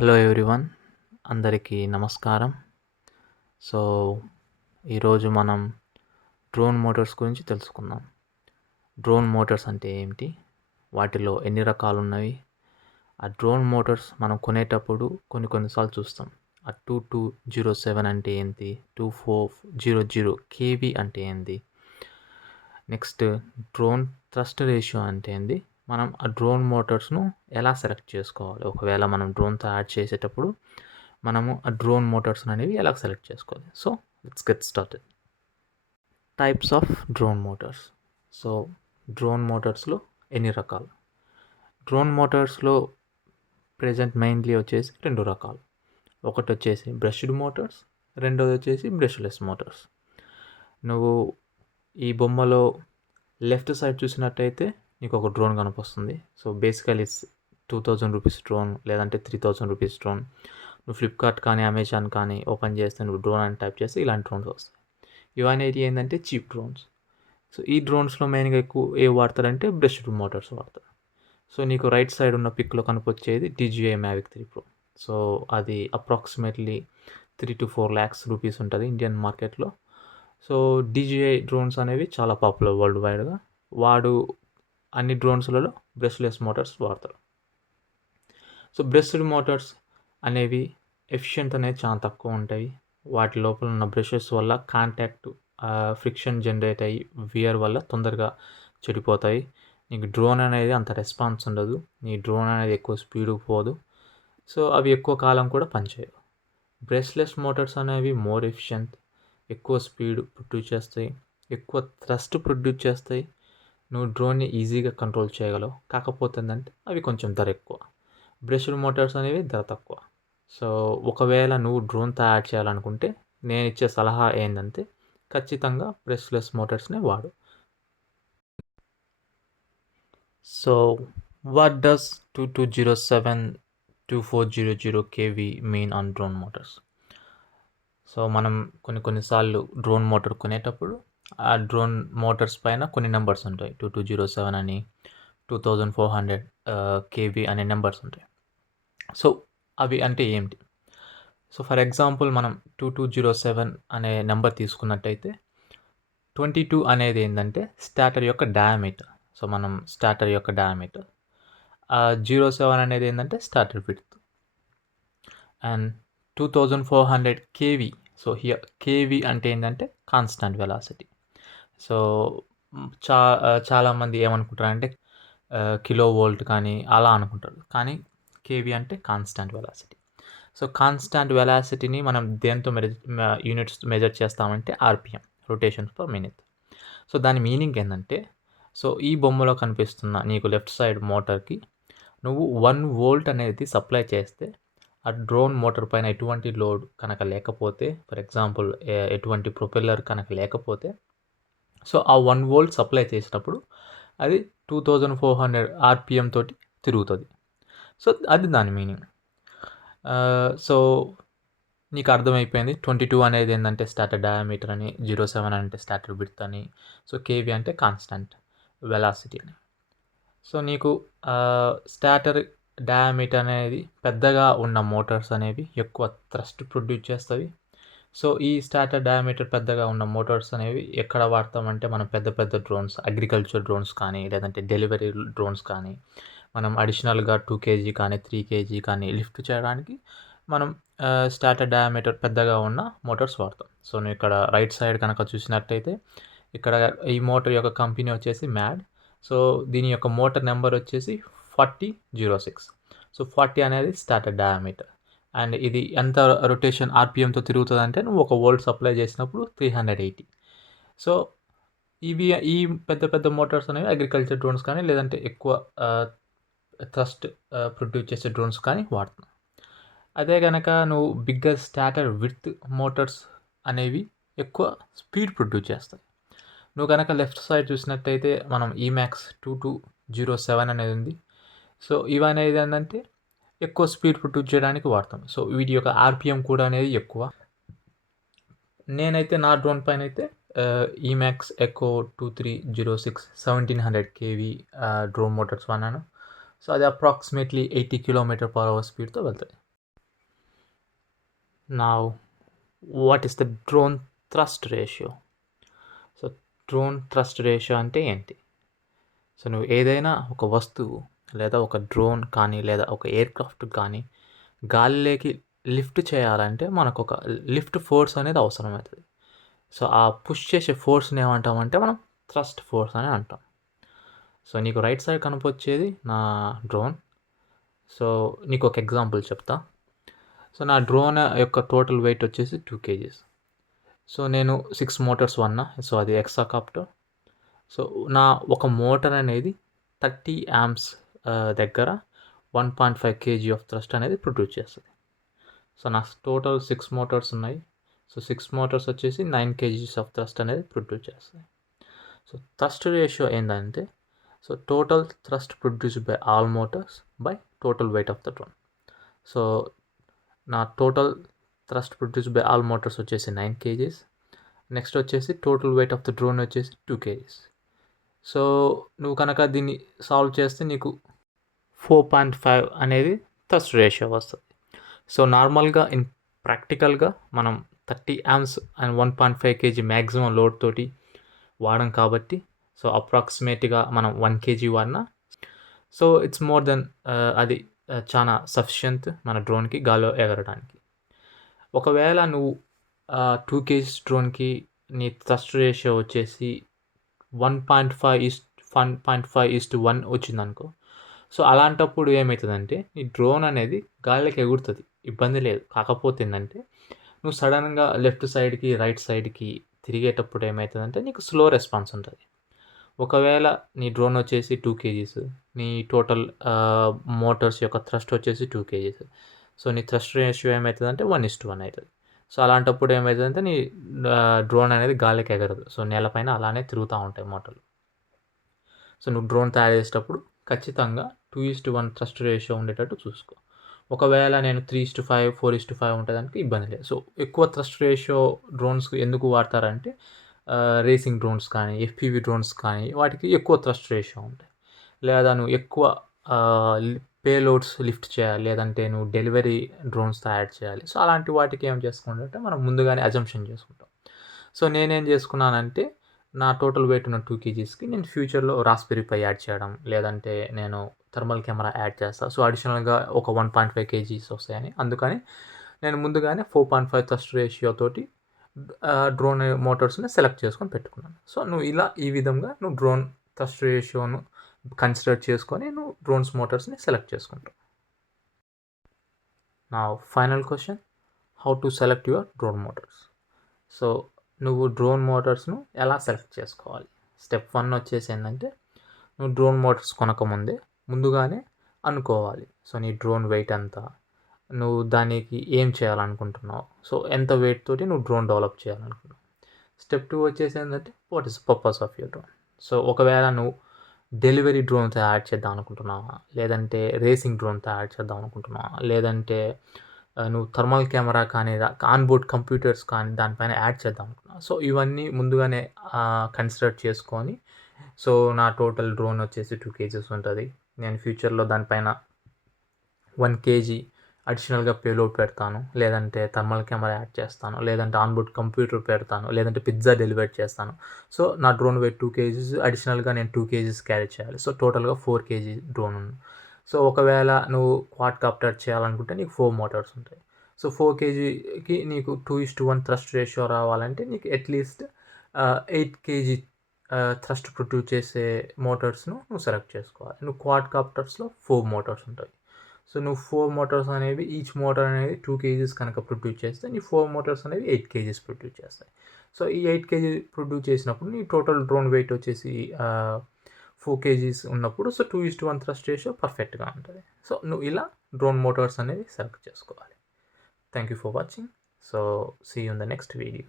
Hello everyone, అందరికీ నమస్కారం. So ఈరోజు మనం డ్రోన్ మోటార్స్ గురించి తెలుసుకుందాం. డ్రోన్ మోటార్స్ అంటే ఏమిటి, వాటిలో ఎన్ని రకాలు ఉన్నవి, ఆ డ్రోన్ మోటార్స్ మనం కొనేటప్పుడు కొన్నిసార్లు చూస్తాం. ఆ 2207 అంటే ఏంటి, 2400 కేవీ అంటే ఏంటి, నెక్స్ట్ డ్రోన్ థ్రస్ట్ రేషియో అంటే ఏంది, మనం ఆ డ్రోన్ మోటార్స్ను ఎలా సెలెక్ట్ చేసుకోవాలి, ఒకవేళ మనం డ్రోన్తో యాడ్ చేసేటప్పుడు మనము ఆ డ్రోన్ మోటార్స్ అనేవి ఎలా సెలెక్ట్ చేసుకోవాలి. So let's get started. Types of drone motors. So drone మోటార్స్లో ఎన్ని రకాలు? డ్రోన్ మోటార్స్లో ప్రెజెంట్ మెయిన్లీ వచ్చేసి రెండు రకాలు. ఒకటి వచ్చేసి బ్రష్డ్ మోటార్స్, రెండోది వచ్చేసి బ్రష్లెస్ మోటార్స్. నువ్వు ఈ బొమ్మలో లెఫ్ట్ సైడ్ చూసినట్టయితే నీకు ఒక డ్రోన్ కనిపిస్తుంది. సో బేసికలీ 2000 రూపీస్ డ్రోన్, లేదంటే 3000 రూపీస్ డ్రోన్. నువ్వు ఫ్లిప్కార్ట్ కానీ అమెజాన్ కానీ ఓపెన్ చేస్తే నువ్వు డ్రోన్ అని టైప్ చేస్తే ఇలాంటి డ్రోన్స్ వస్తాయి. ఇవన్నీ ఏంటంటే చీప్ డ్రోన్స్. సో ఈ డ్రోన్స్లో మెయిన్గా ఎక్కువ ఏ వాడతారంటే బ్రష్డ్ మోటార్స్ వాడతారు. సో నీకు రైట్ సైడ్ ఉన్న పిక్లో కనిపించేది DJI Mavic 3 Pro. సో అది అప్రాక్సిమేట్లీ 3 to 4 lakhs రూపీస్ ఉంటుంది ఇండియన్ మార్కెట్లో. సో DJI డ్రోన్స్ అనేవి చాలా పాపులర్ వరల్డ్ వైడ్గా. వాడు అన్ని డ్రోన్స్లలో బ్రష్లెస్ మోటార్స్ వాడతారు. సో బ్రష్డ్ మోటార్స్ అనేవి ఎఫిషియెంట్ అనేది చాలా తక్కువ ఉంటాయి. వాటి లోపల ఉన్న బ్రషెస్ వల్ల కాంటాక్ట్ ఫ్రిక్షన్ జనరేట్ అయ్యి వియర్ వల్ల తొందరగా చెడిపోతాయి. నీకు డ్రోన్ అనేది అంత రెస్పాన్స్ ఉండదు, నీ డ్రోన్ అనేది ఎక్కువ స్పీడ్ పోదు. సో అవి ఎక్కువ కాలం కూడా పనిచేయవు. బ్రష్లెస్ మోటార్స్ అనేవి మోర్ ఎఫిషియెంట్, ఎక్కువ స్పీడ్ ప్రొడ్యూస్ చేస్తాయి, ఎక్కువ థ్రస్ట్ ప్రొడ్యూస్ చేస్తాయి. నువ్వు డ్రోన్ని ఈజీగా కంట్రోల్ చేయగలవు. కాకపోతే ఏంటంటే అవి కొంచెం ధర ఎక్కువ. బ్రష్డ్ మోటార్స్ అనేవి ధర తక్కువ. సో ఒకవేళ నువ్వు డ్రోన్ తయారు చేయాలనుకుంటే నేను ఇచ్చే సలహా ఏంటంటే ఖచ్చితంగా బ్రష్లెస్ మోటార్స్నే వాడు. So what does 2207 2400 KV mean on drone motors? So మనం కొన్నిసార్లు డ్రోన్ మోటార్ కొనేటప్పుడు ఆ డ్రోన్ మోటార్స్ పైన కొన్ని నెంబర్స్ ఉంటాయి. 2207 అని, 2400 కేవీ అనే నెంబర్స్ ఉంటాయి. సో అవి అంటే ఏమిటి? సో ఫర్ ఎగ్జాంపుల్ మనం 2207 అనే నెంబర్ తీసుకున్నట్టయితే 22 అనేది ఏంటంటే స్టార్టర్ యొక్క డయామీటర్. సో మనం స్టార్టర్ యొక్క డయామీటర్. 07 అనేది ఏంటంటే starter width. And 2400 KV. So here KV అంటే ఏంటంటే కాన్స్టాంట్ వెలాసిటీ. సో చాలామంది ఏమనుకుంటారంటే కిలో వోల్ట్ కానీ అలా అనుకుంటారు, కానీ కేవీ అంటే కాన్స్టాంట్ వెలాసిటీ. సో కాన్స్టాంట్ వెలాసిటీని మనం దేంతో యూనిట్స్ మెజర్ చేస్తామంటే RPM, rotations per minute. So దాని మీనింగ్ ఏంటంటే, సో ఈ బొమ్మలో కనిపిస్తున్న నీకు లెఫ్ట్ సైడ్ మోటార్కి నువ్వు 1 వోల్ట్ అనేది సప్లై చేస్తే ఆ డ్రోన్ మోటార్ పైన ఎటువంటి లోడ్ కనుక లేకపోతే, ఫర్ ఎగ్జాంపుల్ ఎటువంటి ప్రొపెల్లర్ కనుక లేకపోతే, సో ఆ 1 వోల్ట్ సప్లై చేసేటప్పుడు అది 2400 RPM తోటి తిరుగుతుంది. సో అది దాని మీనింగ్. సో నీకు అర్థమైపోయింది. 22 అనేది ఏంటంటే స్టార్టర్ డయామీటర్ అని, 07 అంటే స్టార్టర్ విడ్త్ అని, సో కేవీ అంటే కాన్స్టాంట్ వెలాసిటీ అని. సో నీకు స్టార్టర్ డయామీటర్ అనేది పెద్దగా ఉన్న మోటార్స్ అనేవి ఎక్కువ థ్రస్ట్ ప్రొడ్యూస్ చేస్తవి. సో ఈ స్టార్టర్ డయామీటర్ పెద్దగా ఉన్న మోటార్స్ అనేవి ఎక్కడ వాడతామంటే మనం పెద్ద డ్రోన్స్, అగ్రికల్చర్ డ్రోన్స్ కానీ, లేదంటే డెలివరీ డ్రోన్స్ కానీ, మనం అడిషనల్గా 2 kg కానీ 3 kg కానీ లిఫ్ట్ చేయడానికి మనం స్టార్టర్ డయామీటర్ పెద్దగా ఉన్న మోటార్స్ వాడతాం. సో నువ్వు ఇక్కడ రైట్ సైడ్ కనుక చూసినట్టయితే ఇక్కడ ఈ మోటార్ యొక్క కంపెనీ వచ్చేసి మ్యాడ్. సో దీని యొక్క మోటార్ నెంబర్ వచ్చేసి 4006. సో 40 అనేది స్టార్టర్ డయామీటర్. అండ్ ఇది ఎంత రొటేషన్ RPMతో తిరుగుతుంది అంటే నువ్వు 1 వోల్ట్ సప్లై చేసినప్పుడు 380. సో ఈ పెద్ద మోటార్స్ అనేవి అగ్రికల్చర్ డ్రోన్స్ కానీ, లేదంటే ఎక్కువ థ్రస్ట్ ప్రొడ్యూస్ చేసే డ్రోన్స్ కానీ వాడుతున్నావు. అదే కనుక నువ్వు బిగ్గర్ స్టార్టర్ విడ్త్ మోటార్స్ అనేవి ఎక్కువ స్పీడ్ ప్రొడ్యూస్ చేస్తాయి. నువ్వు కనుక లెఫ్ట్ సైడ్ చూసినట్టయితే మనం EMAX 2207 అనేది ఉంది. సో ఇవనేది ఏంటంటే ఎక్కువ స్పీడ్ ప్రొడ్యూస్ చేయడానికి వాడతాం. సో వీటి యొక్క RPM కూడా అనేది ఎక్కువ. నేనైతే నా డ్రోన్ పైన అయితే EMAX Echo 2306 1700 KV drone motors వాడినాను. సో అది అప్రాక్సిమేట్లీ 80 km/h స్పీడ్తో వెళ్తాయి. Now, what is the drone thrust ratio? So drone thrust ratio అంటే ఏంటి? సో నువ్వు ఏదైనా ఒక వస్తువు లేదా ఒక డ్రోన్ కానీ లేదా ఒక ఎయిర్‌క్రాఫ్ట్ కానీ గాలిలోకి లిఫ్ట్ చేయాలంటే మనకు ఒక లిఫ్ట్ ఫోర్స్ అనేది అవసరమవుతది. సో ఆ పుష్ చేసే ఫోర్స్‌ని ఏమంటామంటే మనం థ్రస్ట్ ఫోర్స్ అని అంటాం. సో నీకు రైట్ సైడ్ కనిపొచ్చేది నా డ్రోన్. సో నీకు ఒక ఎగ్జాంపుల్ చెప్తా. సో నా డ్రోన్ యొక్క టోటల్ వెయిట్ వచ్చేసి 2 కేజీస్. సో నేను 6 మోటార్స్ వాడినా. సో అది ఎక్సాకాప్టర్. సో నా ఒక మోటార్ అనేది 30 ఆంప్స్ దగ్గర 1.5 కేజీ ఆఫ్ థ్రస్ట్ అనేది ప్రొడ్యూస్ చేస్తది. సో నాకు టోటల్ 6 మోటార్స్ ఉన్నాయి. సో 6 మోటార్స్ వచ్చేసి 9 కేజీస్ ఆఫ్ థ్రస్ట్ అనేది ప్రొడ్యూస్ చేస్తాయి. సో థ్రస్ట్ రేషియో ఏందంటే so total thrust produced by all motors by total weight of the drone. So నా total thrust produced by all motors వచ్చేసి 9 KGs. Next వచ్చేసి total weight of the drone వచ్చేసి 2 kgs. So నువ్వు కనుక దీన్ని solve చేస్తే నీకు 4.5 అనేది థ్రస్ట్ రేషియో వస్తుంది. సో నార్మల్గా ప్రాక్టికల్గా మనం 30 amps and 1.5 KG maximum load తోటి వాడం కాబట్టి సో అప్రాక్సిమేట్గా మనం 1 కేజీ వాడినా సో ఇట్స్ మోర్ దెన్ అది చాలా సఫిషియంట్ మన డ్రోన్కి గాల్లో ఎగరడానికి. ఒకవేళ నువ్వు 2 కేజీస్ డ్రోన్కి నీ థ్రస్ట్ రేషియో వచ్చేసి 1.5:1 వచ్చిందనుకో. సో అలాంటప్పుడు ఏమవుతుందంటే నీ డ్రోన్ అనేది గాలిలోకి ఎగురుతుంది, ఇబ్బంది లేదు. కాకపోతే ఏంటంటే నువ్వు సడన్గా లెఫ్ట్ సైడ్కి రైట్ సైడ్కి తిరిగేటప్పుడు ఏమవుతుందంటే నీకు స్లో రెస్పాన్స్ ఉంటుంది. ఒకవేళ నీ డ్రోన్ వచ్చేసి 2 కేజీస్, నీ టోటల్ మోటార్స్ యొక్క థ్రస్ట్ వచ్చేసి 2 కేజీస్. సో నీ థ్రస్ట్ రేషియో ఏమవుతుందంటే 1:1 అవుతుంది. సో అలాంటప్పుడు ఏమవుతుందంటే నీ డ్రోన్ అనేది గాలికి ఎగరదు. సో నేలపైన అలానే తిరుగుతూ ఉంటాయి మోటార్లు. సో నువ్వు డ్రోన్ తయారు చేసేటప్పుడు ఖచ్చితంగా 2:1 థ్రస్ట్ రేషియో ఉండేటట్టు చూసుకో. ఒకవేళ నేను 3:5, 4:5 ఉండడానికి ఇబ్బంది లేదు. సో ఎక్కువ థ్రస్ట్ రేషియో డ్రోన్స్ ఎందుకు వాడతారంటే రేసింగ్ డ్రోన్స్ కానీ, ఎఫ్‌పివి డ్రోన్స్ కానీ వాటికి ఎక్కువ థ్రస్ట్ రేషియో ఉంటాయి. లేదా నువ్వు ఎక్కువ పేలోడ్స్ లిఫ్ట్ చేయాలి, లేదంటే నువ్వు డెలివరీ డ్రోన్స్ తయారు చేయాలి. సో అలాంటి వాటికి ఏం చేసుకుంటామంటే మనం ముందుగానే అజంప్షన్ చేసుకుంటాం. సో నేనేం చేసుకున్నానంటే నా టోటల్ వెయిట్ ఉన్న 2 కేజీస్కి నేను ఫ్యూచర్లో రాస్బెర్రీ పై యాడ్ చేయడం, లేదంటే నేను థర్మల్ కెమెరా యాడ్ చేస్తాను. సో అడిషనల్గా ఒక 1.5 కేజీస్ వస్తాయని. అందుకని నేను ముందుగానే 4.5 థ్రస్ట్ రేషియో తోటి డ్రోన్ మోటార్స్ని సెలెక్ట్ చేసుకొని పెట్టుకున్నాను. సో నువ్వు ఈ విధంగా నువ్వు డ్రోన్ థ్రస్ట్ రేషియోను కన్సిడర్ చేసుకొని నువ్వు డ్రోన్స్ మోటార్స్ని సెలెక్ట్ చేసుకుంటావు. నా final question, how to select your drone motors? So నువ్వు డ్రోన్ మోటార్స్ను ఎలా సెలెక్ట్ చేసుకోవాలి? స్టెప్ 1 వచ్చేసి ఏంటంటే నువ్వు డ్రోన్ మోటార్స్ కొనకముందే ముందుగానే అనుకోవాలి. సో నీ డ్రోన్ వెయిట్ ఎంత, నువ్వు దానికి ఏం చేయాలనుకుంటున్నావు, సో ఎంత వెయిట్ తోటి నువ్వు డ్రోన్ డెవలప్ చేయాలనుకుంటున్నావు. స్టెప్ 2 వచ్చేసి ఏంటంటే what is purpose of your drone. So ఒకవేళ నువ్వు డెలివరీ డ్రోన్ తయారు చేద్దాం అనుకుంటున్నావా, లేదంటే రేసింగ్ డ్రోన్ తయారు చేద్దాం అనుకుంటున్నావా, లేదంటే నువ్వు థర్మల్ కెమెరా కానీ ఆన్బోర్డ్ కంప్యూటర్స్ కానీ దానిపైన యాడ్ చేద్దాం అనుకున్నావు. సో ఇవన్నీ ముందుగానే కన్సిడర్ చేసుకొని సో నా టోటల్ డ్రోన్ వచ్చేసి 2 కేజీస్ ఉంటుంది. నేను ఫ్యూచర్లో దానిపైన 1 కేజీ అడిషనల్గా పేలోడ్ పెడతాను, లేదంటే థర్మల్ కెమెరా యాడ్ చేస్తాను, లేదంటే ఆన్బోర్డ్ కంప్యూటర్ పెడతాను, లేదంటే పిజ్జా డెలివరీ చేస్తాను. సో నా డ్రోన్ వెయిట్ 2 కేజీస్, అడిషనల్గా నేను 2 కేజీస్ క్యారీ చేయాలి. సో టోటల్గా 4 కేజీ డ్రోన్ ఉంది. సో ఒకవేళ నువ్వు క్వాడ్ కాప్టర్ చేయాలనుకుంటే నీకు 4 మోటార్స్ ఉంటాయి. సో 4 కేజీకి నీకు 2:1 థ్రస్ట్ రేషియో రావాలంటే నీకు అట్లీస్ట్ 8 కేజీ థ్రస్ట్ ప్రొడ్యూస్ చేసే మోటార్స్ను నువ్వు సెలెక్ట్ చేసుకోవాలి. నువ్వు క్వాడ్ కాప్టర్స్లో 4 మోటార్స్ ఉంటాయి. సో నువ్వు 4 మోటార్స్ అనేవి ఈచ్ మోటార్ అనేది 2 కేజీస్ కనుక ప్రొడ్యూస్ చేస్తే నీ 4 మోటార్స్ అనేవి 8 కేజీస్ ప్రొడ్యూస్ చేస్తాయి. సో ఈ 8 కేజీ ప్రొడ్యూస్ చేసినప్పుడు నీ టోటల్ డ్రోన్ వెయిట్ వచ్చేసి 4 కేజీస్ ఉన్నప్పుడు సో 2:1 థ్రస్ట్ రేషియో పర్ఫెక్ట్గా ఉంటుంది. సో నువ్వు ఇలా డ్రోన్ మోటార్స్ అనేవి సెలెక్ట్ చేసుకోవాలి. Thank you for watching. So see you in the next video.